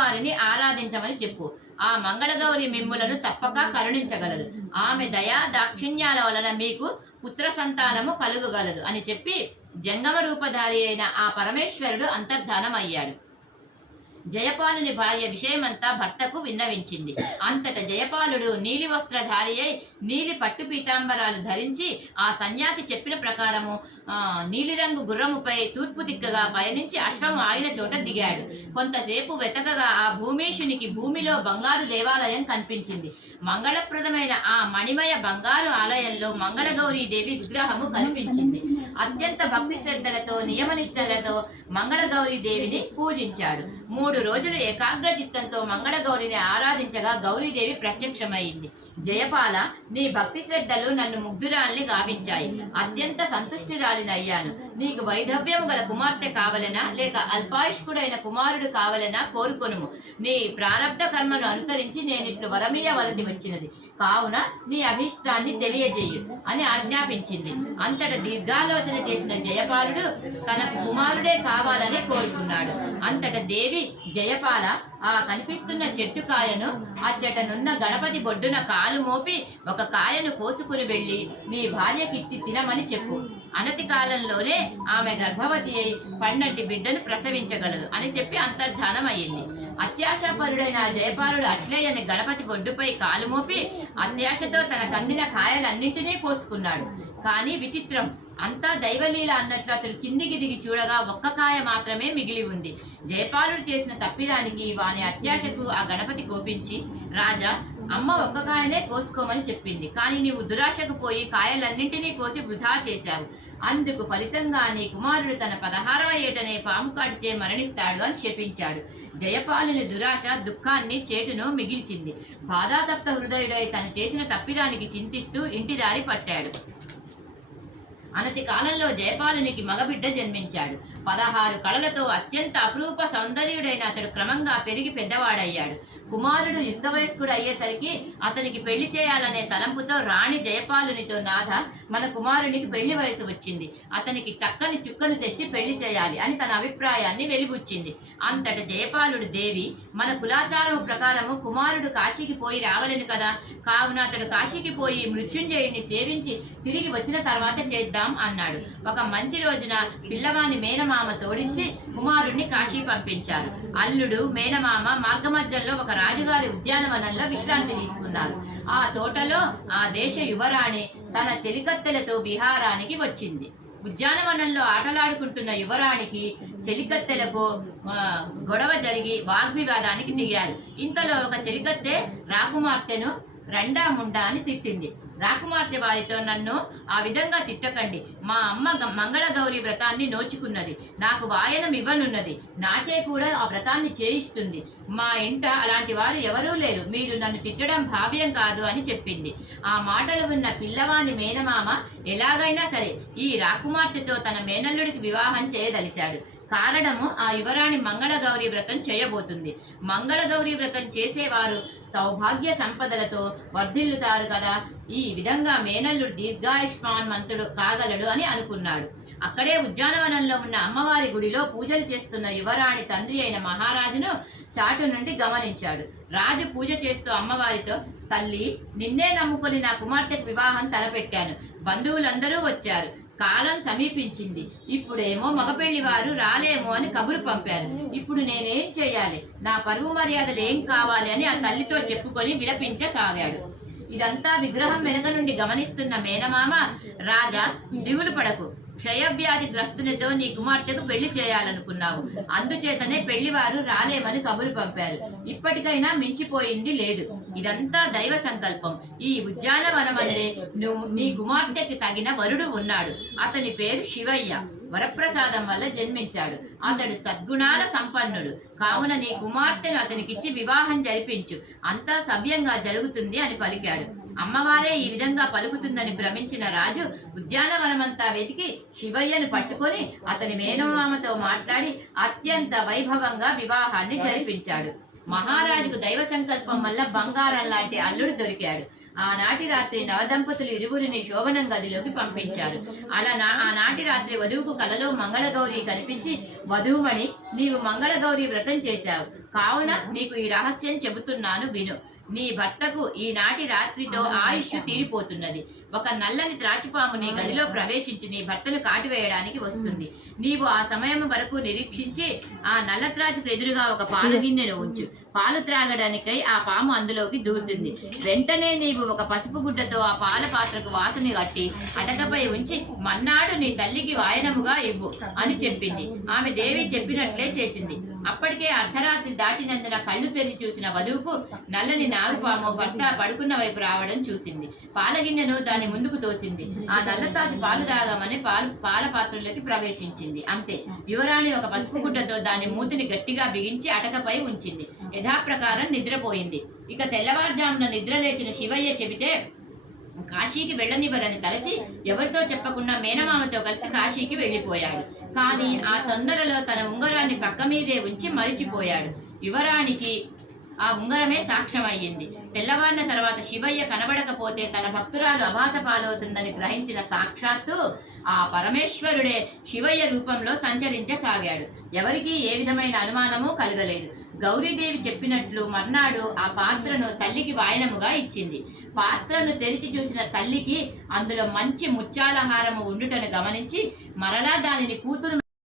అమ్మవారిని ఆరాధించమని చెప్పు. ఆ మంగళగౌరి మిమ్ములను తప్పక కరుణించగలదు. ఆమె దయా దాక్షిణ్యాల వలన మీకు పుత్ర సంతానము కలుగగలదు అని చెప్పి జంగమ రూపధారి అయిన ఆ పరమేశ్వరుడు అంతర్ధానమయ్యాడు. జయపాలుని భార్య విషయమంతా భర్తకు విన్నవించింది. అంతట జయపాలుడు నీలి వస్త్రధారి అయి నీలి పట్టు పీతాంబరాలు ధరించి ఆ సన్యాసి చెప్పిన ప్రకారము నీలిరంగు గుర్రముపై తూర్పు దిక్కగా పయనించి అశ్వము ఆగిన చోట దిగాడు. కొంతసేపు వెతకగా ఆ భూమేశునికి భూమిలో బంగారు దేవాలయం కనిపించింది. మంగళప్రదమైన ఆ మణిమయ బంగారు ఆలయంలో మంగళగౌరీదేవి విగ్రహము కనిపించింది. అత్యంత భక్తి శ్రద్ధలతో నియమనిష్టలతో మంగళగౌరీదేవిని పూజించాడు. 3 రోజులు ఏకాగ్ర చిత్తంతో మంగళగౌరిని ఆరాధించగా గౌరీదేవి ప్రత్యక్షమైంది. జయపాల, నీ భక్తి శ్రద్ధలు నన్ను ముగ్ధురాల్ని గావించాయి. అత్యంత సంతుష్టిరాలినయ్యాను. నీకు వైధవ్యము గల కుమార్తె కావలనా లేక అల్పాయుష్కుడైన కుమారుడు కావలనా కోరుకొనుము. నీ ప్రారబ్ధ కర్మను అనుసరించి నేనిట్లు వరమీయవలసి వచ్చినది కావున నీ అభిష్టాన్ని తెలియజేయు అని ఆజ్ఞాపించింది. అంతట దీర్ఘాలోచన చేసిన జయపాలుడు తనకు కుమారుడే కావాలని కోరుకున్నాడు. అంతట దేవి, జయపాల, ఆ కనిపిస్తున్న చెట్టు కాయను అచ్చటనున్న గణపతి బొడ్డున కాలు మోపి ఒక కాయను కోసుకుని వెళ్ళి నీ భార్యకిచ్చి తినమని చెప్పు. అనతి కాలంలోనే ఆమె గర్భవతి అయి పండంటి బిడ్డను ప్రసవించగలదు అని చెప్పి అంతర్ధానం అయ్యింది. అత్యాశపరుడైన జయపాలుడు అట్లేయని గణపతి బొడ్డుపై కాలు మోపి అత్యాశతో తన కందిన కాయలన్నింటినీ కోసుకున్నాడు. కానీ విచిత్రం, అంతా దైవలీల అన్నట్లు అతడు కిందికి దిగి చూడగా ఒక్క కాయ మాత్రమే మిగిలి ఉంది. జయపాలుడు చేసిన తప్పిదానికి వాని అత్యాశకు ఆ గణపతి కోపించి, రాజా, అమ్మ ఒక్క కాయనే కోసుకోమని చెప్పింది, కానీ నీవు దురాశకు పోయి కాయలన్నింటినీ కోసి వృధా చేశావు. అందుకు ఫలితంగా నీ కుమారుడు తన 16వ ఏటనే పాము కాటిచే మరణిస్తాడు అని శపించాడు. జయపాలుని దురాశ దుఃఖాన్ని చేటును మిగిల్చింది. బాధాతప్త హృదయుడై తను చేసిన తప్పిదానికి చింతిస్తూ ఇంటిదారి పట్టాడు. అనతి కాలంలో జయపాలునికి మగబిడ్డ జన్మించాడు. 16 కళలతో అత్యంత అపురూప సౌందర్యుడైన అతడు క్రమంగా పెరిగి పెద్దవాడయ్యాడు. కుమారుడు యుక్త వయస్కుడు అయ్యేసరికి అతనికి పెళ్లి చేయాలనే తలంపుతో రాణి జయపాలునితో, నాథ, మన కుమారునికి పెళ్లి వయసు వచ్చింది, అతనికి చక్కని చుక్కను తెచ్చి పెళ్లి చేయాలి అని తన అభిప్రాయాన్ని వెలిబుచ్చింది. అంతట జయపాలుడు, దేవి, మన కులాచారం ప్రకారము కుమారుడు కాశీకి పోయి రావలేను కదా, కావున అతడు కాశీకి పోయి మృత్యుంజయుడిని సేవించి తిరిగి వచ్చిన తర్వాత చేద్దాం అన్నాడు. ఒక మంచి రోజున పిల్లవాని మేనమామ తోడించి కుమారుణ్ణి కాశీ పంపించారు. అల్లుడు, మేనమామ మార్గమధ్యంలో ఒక రాజుగారి ఉద్యానవనంలో విశ్రాంతి తీసుకున్నారు. ఆ తోటలో ఆ దేశ యువరాణి తన చెలికత్తెలతో విహారానికి వచ్చింది. ఉద్యానవనంలో ఆటలాడుకుంటున్న యువరాణికి చెలికత్తెలకు గొడవ జరిగి వాగ్వివాదానికి దిగారు. ఇంతలో ఒక చెలికత్తె రాకుమార్తెను రెండా ముండా అని తిట్టింది. రాకుమార్తె వారితో, నన్ను ఆ విధంగా తిట్టకండి, మా అమ్మ మంగళగౌరి వ్రతాన్ని నోచుకున్నది, నాకు వాయనం ఇవ్వనున్నది, నాచే కూడా ఆ వ్రతాన్ని చేయిస్తుంది, మా ఇంట అలాంటి వారు ఎవరూ లేరు, మీరు నన్ను తిట్టడం భావ్యం కాదు అని చెప్పింది. ఆ మాటలు విన్న పిల్లవాని మేనమామ ఎలాగైనా సరే ఈ రాకుమార్తెతో తన మేనల్లుడికి వివాహం చేయదలిచాడు. కారణము, ఆ యువరాణి మంగళగౌరి వ్రతం చేయబోతుంది. మంగళగౌరి వ్రతం చేసేవారు సౌభాగ్య సంపదలతో వర్ధిల్లుతారు కదా, ఈ విధంగా మేనల్లుడు దీర్ఘాయుష్మాన్వంతుడు కాగలడు అని అనుకున్నాడు. అక్కడే ఉద్యానవనంలో ఉన్న అమ్మవారి గుడిలో పూజలు చేస్తున్న యువరాణి తండ్రి అయిన మహారాజును చాటు నుండి గమనించాడు. రాజు పూజ చేస్తూ అమ్మవారితో, తల్లి, నిన్నే నమ్ముకొని నా కుమార్తెకు వివాహం తలపెట్టాను, బంధువులందరూ వచ్చారు, కాలం సమీపించింది, ఇప్పుడేమో మగపెళ్లి వారు రాలేమో అని కబురు పంపారు, ఇప్పుడు నేనేం చేయాలి, నా పరువు మర్యాదలు ఏం కావాలి అని ఆ తల్లితో చెప్పుకొని విలపించసాగాడు. ఇదంతా విగ్రహం వెనుక నుండి గమనిస్తున్న మేనమామ, రాజా, దిగులు పడకు, క్షయవ్యాధి గ్రస్తునితో నీ కుమార్తెకు పెళ్లి చేయాలనుకున్నావు, అందుచేతనే పెళ్లివారు రాలేమని కబురు పంపారు, ఇప్పటికైనా మించిపోయింది లేదు, ఇదంతా దైవ సంకల్పం. ఈ ఉద్యానవనమందే నీ కుమార్తెకి తగిన వరుడు ఉన్నాడు, అతని పేరు శివయ్య, వరప్రసాదం వల్ల జన్మించాడు, అతడు సద్గుణాల సంపన్నుడు, కావున నీ కుమార్తెను అతనికిచ్చి వివాహం జరిపించు, అంతా సవ్యంగా జరుగుతుంది అని పలికాడు. అమ్మవారే ఈ విధంగా పలుకుతుందని భ్రమించిన రాజు ఉద్యానవనమంతా వెతికి శివయ్యను పట్టుకొని అతని మేనమామతో మాట్లాడి అత్యంత వైభవంగా వివాహాన్ని జరిపించాడు. మహారాజుకు దైవ సంకల్పం వల్ల బంగారం లాంటి అల్లుడు దొరికాడు. ఆనాటి రాత్రి నవదంపతులు ఇరువురిని శోభనం గదిలోకి పంపించారు. ఆనాటి రాత్రి వధువుకు కలలో మంగళగౌరి కనిపించి, వధూమణి, నీవు మంగళగౌరి వ్రతం చేశావు, కావున నీకు ఈ రహస్యం చెబుతున్నాను విను. నీ భర్తకు ఈనాటి రాత్రితో ఆయుష్ తీరిపోతున్నది. ఒక నల్లని త్రాచుపాము నీ గదిలో ప్రవేశించి నీ భర్తను కాటివేయడానికి వస్తుంది. నీవు ఆ సమయం వరకు నిరీక్షించి ఆ నల్ల త్రాచుకు ఎదురుగా ఒక పాల గిన్నెను ఉంచు. పాలు త్రాగడానికై ఆ పాము అందులోకి దూరుతుంది. వెంటనే నీవు ఒక పసుపు గుడ్డతో ఆ పాల పాత్రకు వాసని కట్టి అటకపై ఉంచి మన్నాడు నీ తల్లికి వాయనముగా ఇవ్వు అని చెప్పింది. ఆమె దేవి చెప్పినట్లే చేసింది. అప్పటికే అర్ధరాత్రి దాటినందున కళ్ళు తెరిచి చూసిన వధువుకు నల్లని నాగుపాము భర్త పడుకున్న వైపు రావడం చూసింది. పాలగిన్నెను దాని ముందుకు తోసింది. ఆ నల్లతాజు పాలు తాగామని పాల పాత్రలోకి ప్రవేశించింది. అంతే. యువరాణి ఒక పసుపు గుడ్డతో దాని మూతిని గట్టిగా బిగించి అటకపై ఉంచింది. యథాప్రకారం నిద్రపోయింది. ఇక తెల్లవారుజామున నిద్రలేచిన శివయ్య చెబితే కాశీకి వెళ్ళనివ్వరని తలచి ఎవరితో చెప్పకుండా మేనమామతో కలిసి కాశీకి వెళ్ళిపోయాడు. కానీ ఆ తొందరలో తన ఉంగరాన్ని పక్క మీదే ఉంచి మరిచిపోయాడు. యువరానికి ఆ ఉంగరమే సాక్ష్యమయ్యింది. తెల్లవారిన తర్వాత శివయ్య కనబడకపోతే తన భక్తురాలు అభాస పాలవుతుందని గ్రహించిన సాక్షాత్తు ఆ పరమేశ్వరుడే శివయ్య రూపంలో సంచరించసాగాడు. ఎవరికీ ఏ విధమైన అనుమానము కలగలేదు. గౌరీదేవి చెప్పినట్లు మర్నాడు ఆ పాత్రను తల్లికి వాయనముగా ఇచ్చింది. పాత్రను తెరిచి చూసిన తల్లికి అందులో మంచి ముత్యాలహారము ఉండుటను గమనించి మరలా దానిని కూతురు